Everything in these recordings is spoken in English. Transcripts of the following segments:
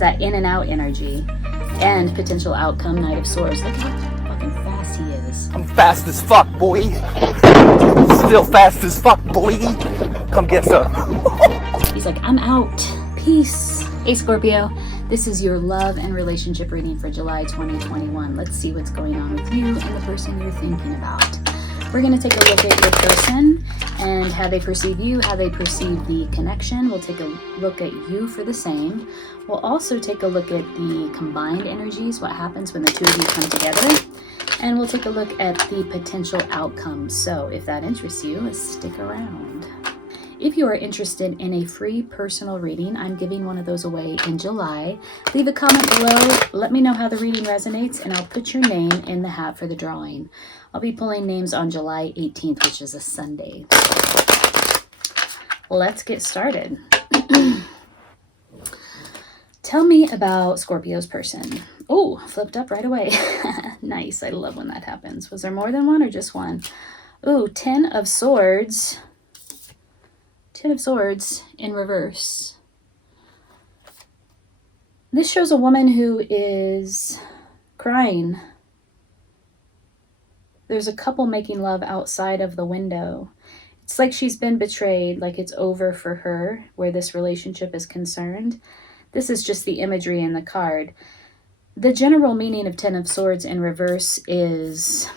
that in and out energy. And potential outcome, Knight of Swords. Look how fucking fast he is. I'm fast as fuck, boy. Still fast as fuck, boy. Come get some. He's like, I'm out. Peace. Hey, Scorpio. This is your love and relationship reading for July 2021. Let's see what's going on with you and the person you're thinking about. We're going to take a look at your person and how they perceive you, how they perceive the connection. We'll take a look at you for the same. We'll also take a look at the combined energies, what happens when the two of you come together. And we'll take a look at the potential outcomes. So if that interests you, stick around. If you are interested in a free personal reading, I'm giving one of those away in July. Leave a comment below. Let me know how the reading resonates, and I'll put your name in the hat for the drawing. I'll be pulling names on July 18th, which is a Sunday. Let's get started. Tell me about Scorpio's person. Oh, flipped up right away. Nice. I love when that happens. Was there more than one or just one? Ooh, 10 of Swords. 10 of Swords in reverse. This shows a woman who is crying. There's a couple making love outside of the window. It's like she's been betrayed, like it's over for her where this relationship is concerned. This is just the imagery in the card. The general meaning of 10 of Swords in reverse is,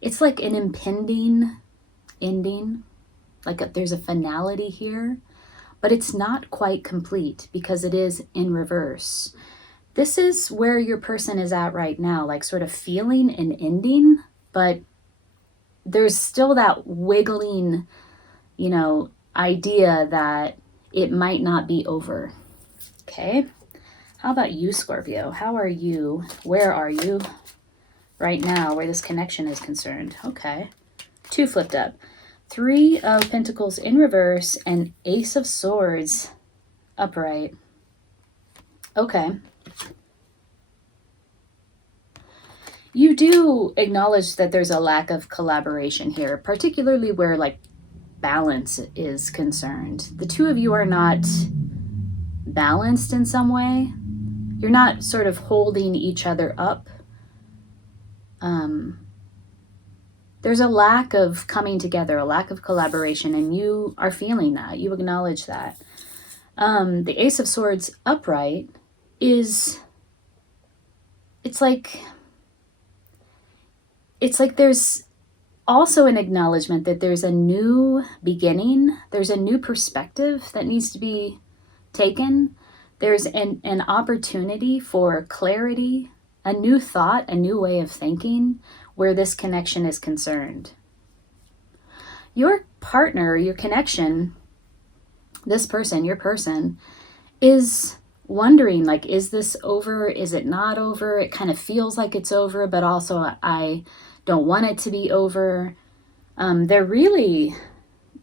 it's like an impending ending, like there's a finality here, but it's not quite complete because it is in reverse. This is where your person is at right now, like sort of feeling an ending, but there's still that wiggling, idea that it might not be over. Okay. How about you, Scorpio? How are you? Where are you right now where this connection is concerned? Okay. 2 flipped up. 3 of Pentacles in reverse and Ace of Swords upright. Okay. You do acknowledge that there's a lack of collaboration here, particularly where like balance is concerned. The two of you are not balanced in some way. You're not sort of holding each other up. There's a lack of coming together, a lack of collaboration, and you are feeling that. You acknowledge that. The Ace of Swords upright is, it's like there's also an acknowledgement that there's a new beginning. There's a new perspective that needs to be taken. There's an opportunity for clarity, a new thought, a new way of thinking where this connection is concerned. Your partner, your connection, this person, your person, is wondering, like, is this over? Is it not over? It kind of feels like it's over, but also I don't want it to be over. They're really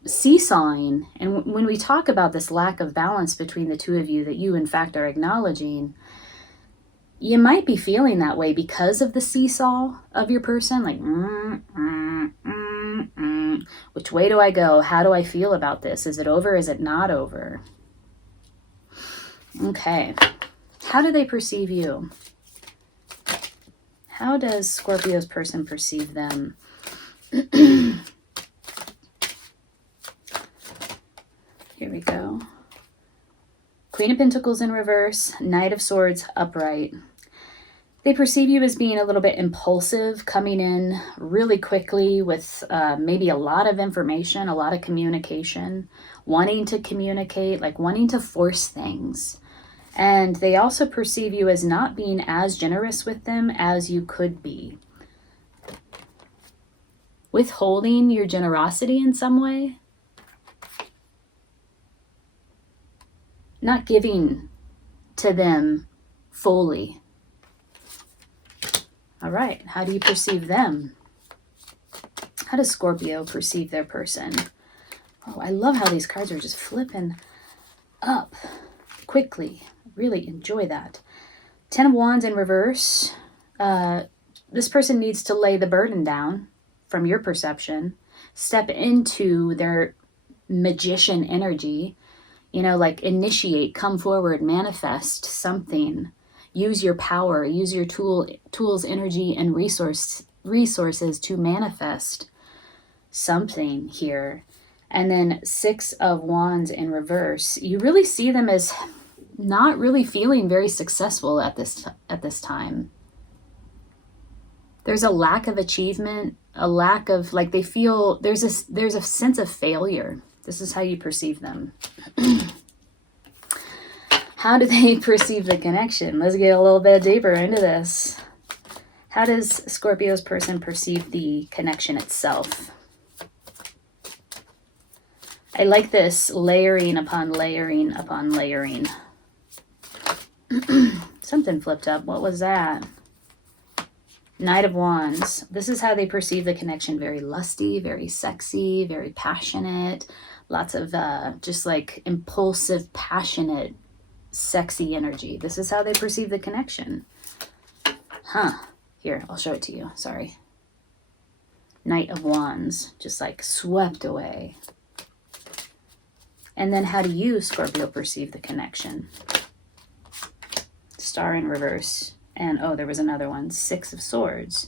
seesawing. And when we talk about this lack of balance between the two of you that you in fact are acknowledging, you might be feeling that way because of the seesaw of your person, like, which way do I go? How do I feel about this? Is it over? Is it not over? Okay. How do they perceive you? How does Scorpio's person perceive them? Here we go. Queen of Pentacles in reverse, Knight of Swords upright. They perceive you as being a little bit impulsive, coming in really quickly with maybe a lot of information, a lot of communication, wanting to communicate, like wanting to force things. And they also perceive you as not being as generous with them as you could be. Withholding your generosity in some way. Not giving to them fully. All right, how do you perceive them? How does Scorpio perceive their person? Oh, I love how these cards are just flipping up quickly. Really enjoy that. 10 of Wands in reverse. This person needs to lay the burden down from your perception. Step into their magician energy. You know, like initiate, come forward, manifest something. Use your power, use your tools, energy, and resources to manifest something here. And then 6 of Wands in reverse. You really see them as not really feeling very successful at this time. There's a lack of achievement, a lack of, like, they feel there's a sense of failure. This is how you perceive them. How do they perceive the connection? Let's get a little bit deeper into this. How does Scorpio's person perceive the connection itself? I like this layering upon layering upon layering. Something flipped up. What was that? Knight of Wands. This is how they perceive the connection. Very lusty, very sexy, very passionate. Lots of just like impulsive, passionate, sexy energy. This is how they perceive the connection. Huh. Here, I'll show it to you. Sorry. Knight of Wands. Just like swept away. And then how do you, Scorpio, perceive the connection? Star in reverse. And, oh, there was another one. 6 of Swords.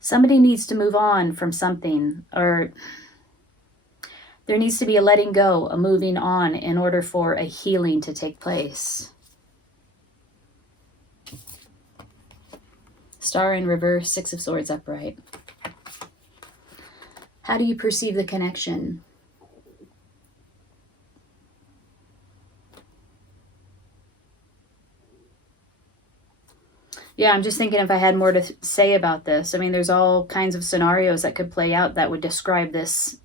Somebody needs to move on from something, or there needs to be a letting go, a moving on in order for a healing to take place. Star in reverse, 6 of Swords upright. How do you perceive the connection? Yeah, I'm just thinking if I had more to say about this. I mean, there's all kinds of scenarios that could play out that would describe this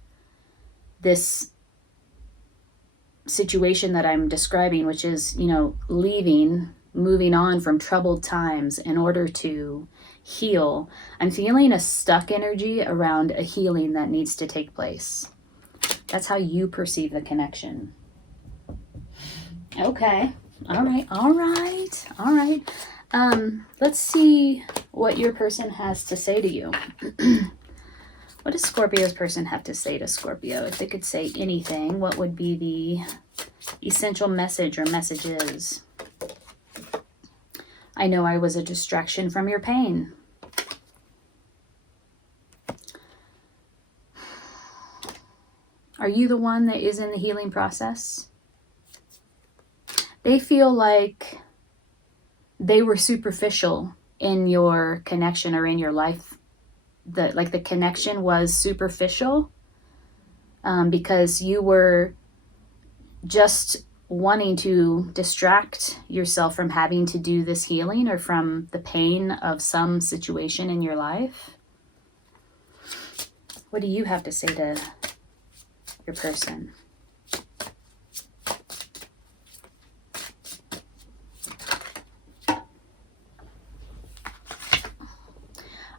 situation that I'm describing, which is, you know, leaving, moving on from troubled times in order to heal. I'm feeling a stuck energy around a healing that needs to take place. That's how you perceive the connection. Okay. All right. Let's see what your person has to say to you. What does Scorpio's person have to say to Scorpio? If they could say anything, what would be the essential message or messages? I know I was a distraction from your pain. Are you the one that is in the healing process? They feel like they were superficial in your connection or in your life. The connection was superficial because you were just wanting to distract yourself from having to do this healing or from the pain of some situation in your life. What do you have to say to your person?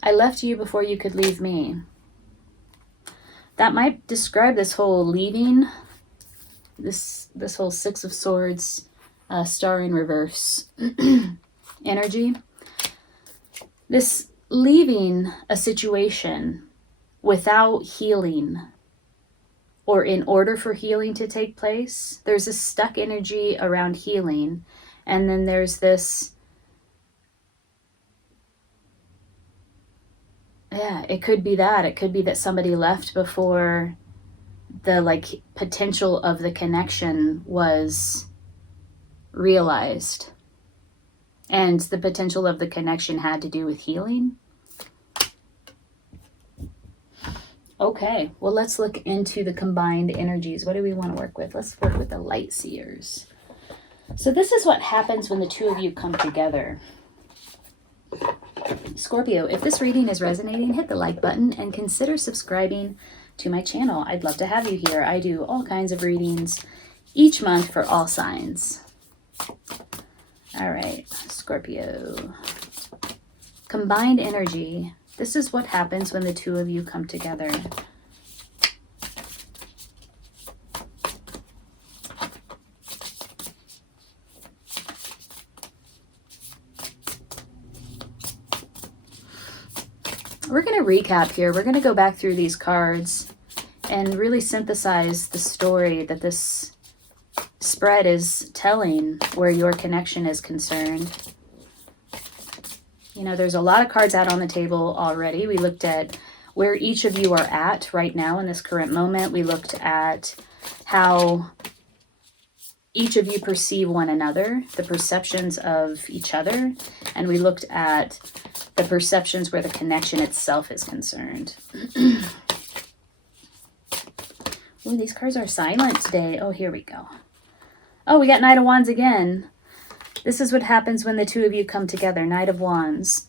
I left you before you could leave me. That might describe this whole leaving, this whole 6 of Swords, Star in reverse energy. This leaving a situation without healing, or in order for healing to take place. There's a stuck energy around healing, and then there's this, yeah, it could be that. It could be that somebody left before the potential of the connection was realized. And the potential of the connection had to do with healing. Okay, well, let's look into the combined energies. What do we want to work with? Let's work with the light seers. So this is what happens when the two of you come together. Scorpio, if this reading is resonating, hit the like button and consider subscribing to my channel. I'd love to have you here. I do all kinds of readings each month for all signs. All right, Scorpio. Combined energy. This is what happens when the two of you come together. We're going to recap here. We're going to go back through these cards and really synthesize the story that this spread is telling where your connection is concerned. You know, there's a lot of cards out on the table already. We looked at where each of you are at right now in this current moment. We looked at how each of you perceive one another, the perceptions of each other, and we looked at the perceptions where the connection itself is concerned. Ooh, these cards are silent today. Oh, here we go. Oh, we got Knight of Wands again. This is what happens when the two of you come together. Knight of Wands.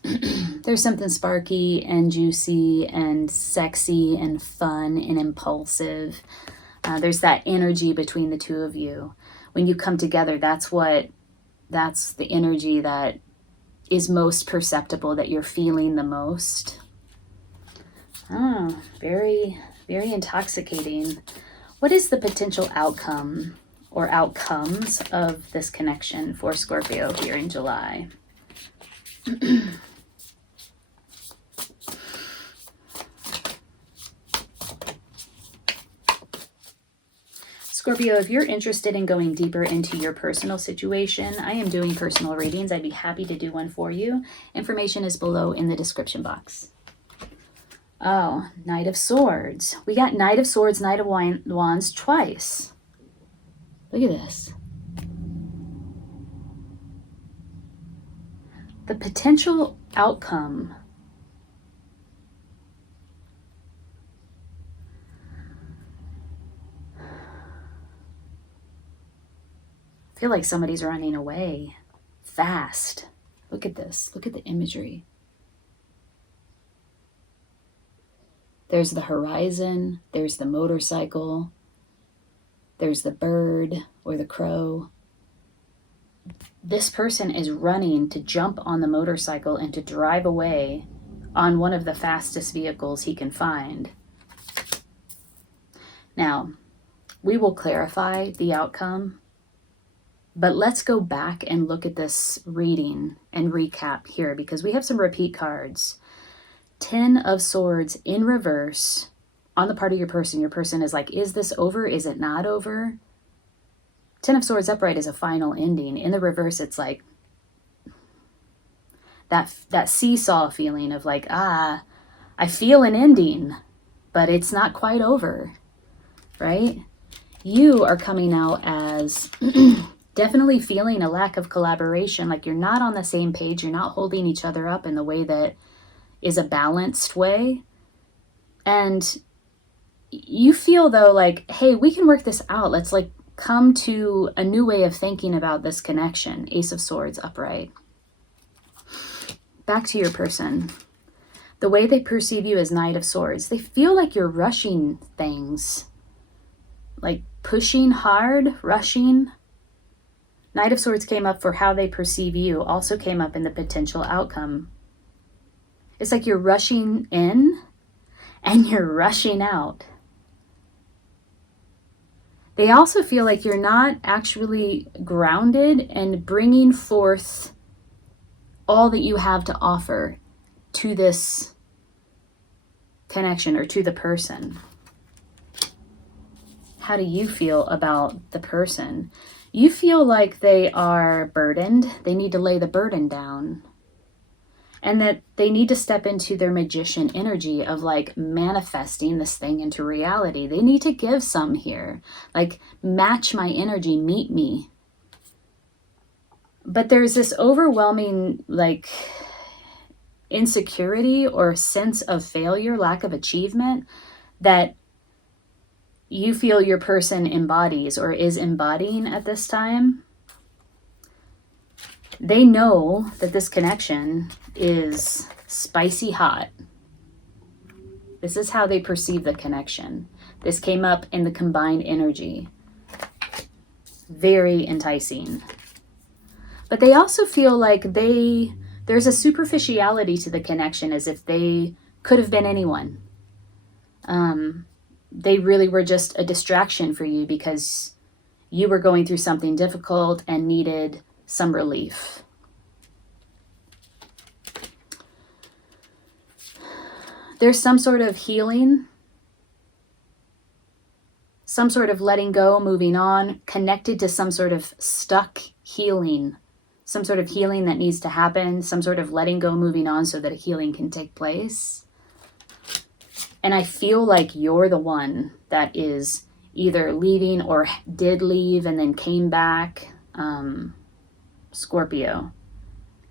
There's something sparky and juicy and sexy and fun and impulsive. There's that energy between the two of you. When you come together, that's the energy that is most perceptible, that you're feeling the most. Oh, very, very intoxicating. What is the potential outcome or outcomes of this connection for Scorpio here in July? Scorpio, if you're interested in going deeper into your personal situation, I am doing personal readings. I'd be happy to do one for you. Information is below in the description box. Oh, Knight of Swords. We got Knight of Swords, Knight of Wands twice. Look at this. The potential outcome. I feel like somebody's running away fast. Look at this. Look at the imagery. There's the horizon. There's the motorcycle. There's the bird or the crow. This person is running to jump on the motorcycle and to drive away on one of the fastest vehicles he can find. Now, we will clarify the outcome, but let's go back and look at this reading and recap here, because we have some repeat cards. 10 of Swords in reverse on the part of your person. Your person is like, is this over? Is it not over? 10 of Swords upright is a final ending. In the reverse, it's like that seesaw feeling of like, I feel an ending, but it's not quite over, right? You are coming out as definitely feeling a lack of collaboration, like you're not on the same page, you're not holding each other up in the way that is a balanced way. And you feel though like, hey, we can work this out. Let's like come to a new way of thinking about this connection. Ace of Swords upright. Back to your person. The way they perceive you as Knight of Swords, they feel like you're rushing things. Like pushing hard, rushing. Knight of Swords came up for how they perceive you, also came up in the potential outcome. It's like you're rushing in and you're rushing out. They also feel like you're not actually grounded and bringing forth all that you have to offer to this connection or to the person. How do you feel about the person? You feel like they are burdened. They need to lay the burden down. And that they need to step into their magician energy of like manifesting this thing into reality. They need to give some here. Like match my energy, meet me. But there's this overwhelming like insecurity or sense of failure, lack of achievement that you feel your person embodies or is embodying at this time. They know that this connection is spicy hot. This is how they perceive the connection. This came up in the combined energy. Very enticing. But they also feel like there's a superficiality to the connection, as if they could have been anyone. They really were just a distraction for you because you were going through something difficult and needed some relief. There's some sort of healing some sort of letting go, moving on, connected to some sort of stuck healing, some sort of healing that needs to happen, some sort of letting go, moving on so that a healing can take place. And I feel like you're the one that is either leaving or did leave and then came back. Scorpio,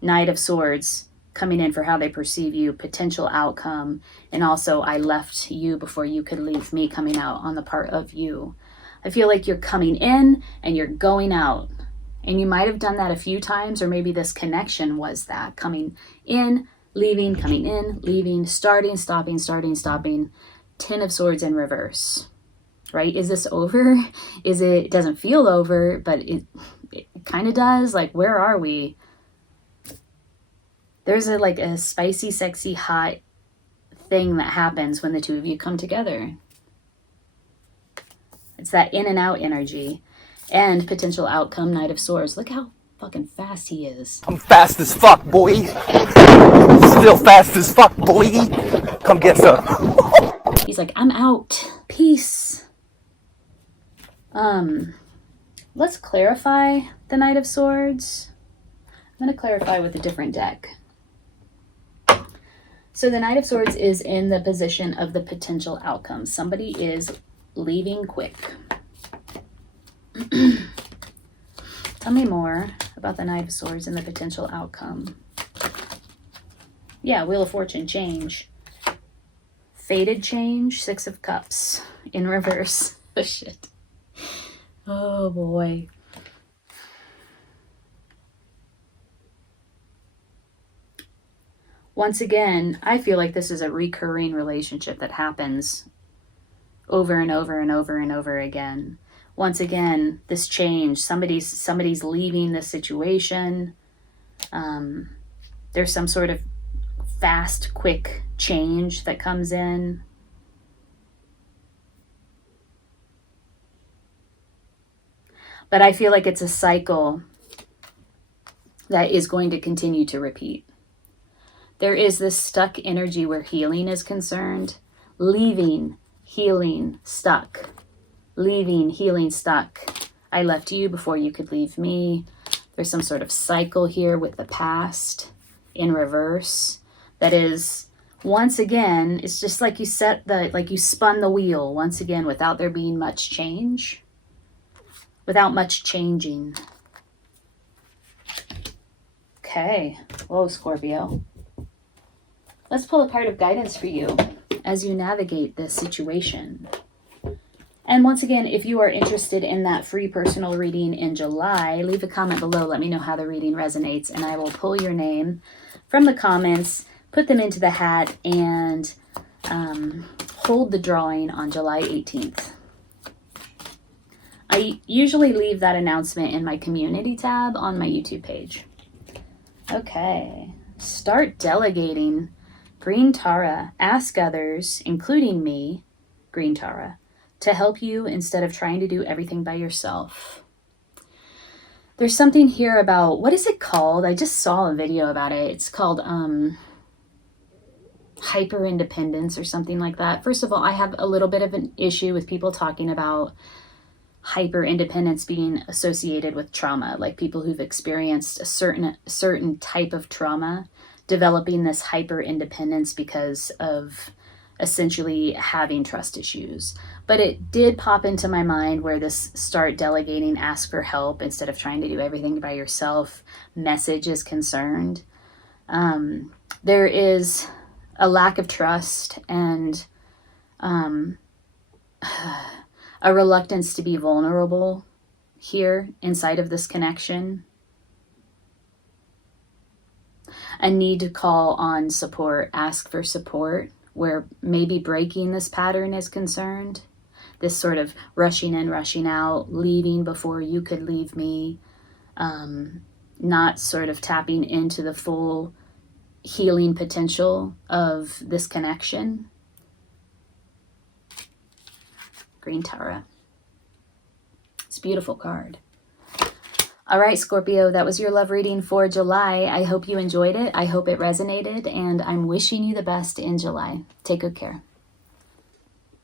Knight of Swords, coming in for how they perceive you, potential outcome, and also I left you before you could leave me, coming out on the part of you. I feel like you're coming in and you're going out. And you might have done that a few times, or maybe this connection was that, coming in, leaving, coming in, leaving, starting, stopping, starting, stopping. 10 of Swords in reverse, right? Is this over? It doesn't feel over, but it kind of does. Like, where are we? There's a spicy, sexy, hot thing that happens when the two of you come together. It's that in and out energy. And potential outcome, Knight of Swords. Look how fucking fast he is. I'm fast as fuck, boy. Still fast as fuck, boy. Come get some. He's like, I'm out. Peace. Let's clarify the Knight of Swords. I'm going to clarify with a different deck. So the Knight of Swords is in the position of the potential outcome. Somebody is leaving quick. Tell me more about the Knight of Swords and the potential outcome. Yeah, Wheel of Fortune, change. Fated change, 6 of Cups in reverse. Oh, shit. Oh, boy. Once again, I feel like this is a recurring relationship that happens over and over and over and over again. Once again, this change, somebody's leaving the situation. There's some sort of fast, quick change that comes in. But I feel like it's a cycle that is going to continue to repeat. There is this stuck energy where healing is concerned. Leaving, healing, stuck. Leaving, healing, stuck. I left you before you could leave me. There's some sort of cycle here with the past in reverse. That is, once again, it's just like you spun the wheel once again without there being much change. Without much changing. Okay. Whoa, Scorpio. Let's pull a card of guidance for you as you navigate this situation. And once again, if you are interested in that free personal reading in July, leave a comment below. Let me know how the reading resonates, and I will pull your name from the comments, put them into the hat, and hold the drawing on July 18th. I usually leave that announcement in my community tab on my YouTube page. Okay. Start delegating. Green Tara, ask others, including me, Green Tara, to help you instead of trying to do everything by yourself. There's something here about, what is it called? I just saw a video about it. It's called hyper independence or something like that. First of all, I have a little bit of an issue with people talking about hyper independence being associated with trauma, like people who've experienced a certain type of trauma, developing this hyper independence because of essentially having trust issues. But it did pop into my mind where this start delegating, ask for help instead of trying to do everything by yourself message is concerned. There is a lack of trust and a reluctance to be vulnerable here inside of this connection. A need to call on support, ask for support, where maybe breaking this pattern is concerned. This sort of rushing in, rushing out, leaving before you could leave me, not sort of tapping into the full healing potential of this connection. Green Tara. It's a beautiful card. All right, Scorpio, that was your love reading for July. I hope you enjoyed it. I hope it resonated, and I'm wishing you the best in July. Take good care.